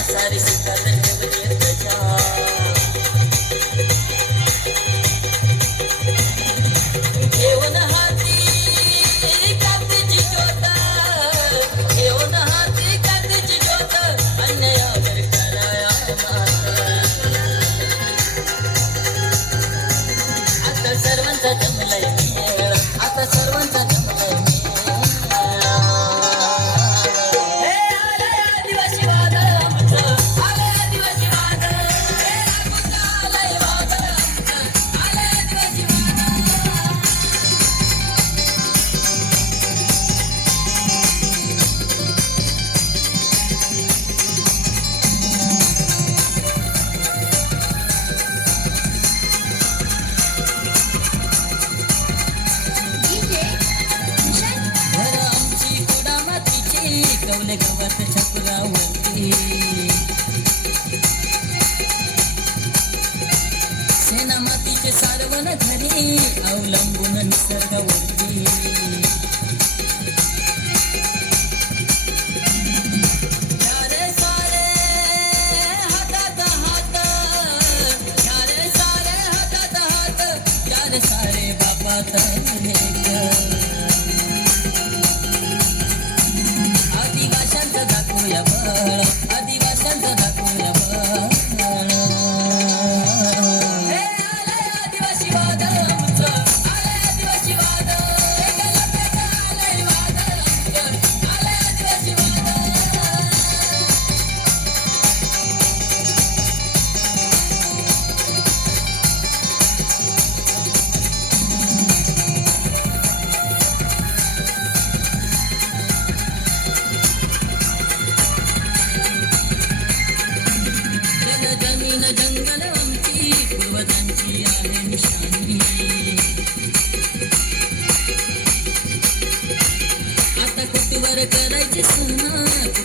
I'm sorry, sabes, sabes, sabes. लावले गवत छपरावरती सेना मातीचे सारवण घरी अवलंबून निसर्गावरती. सारे बापा बाबा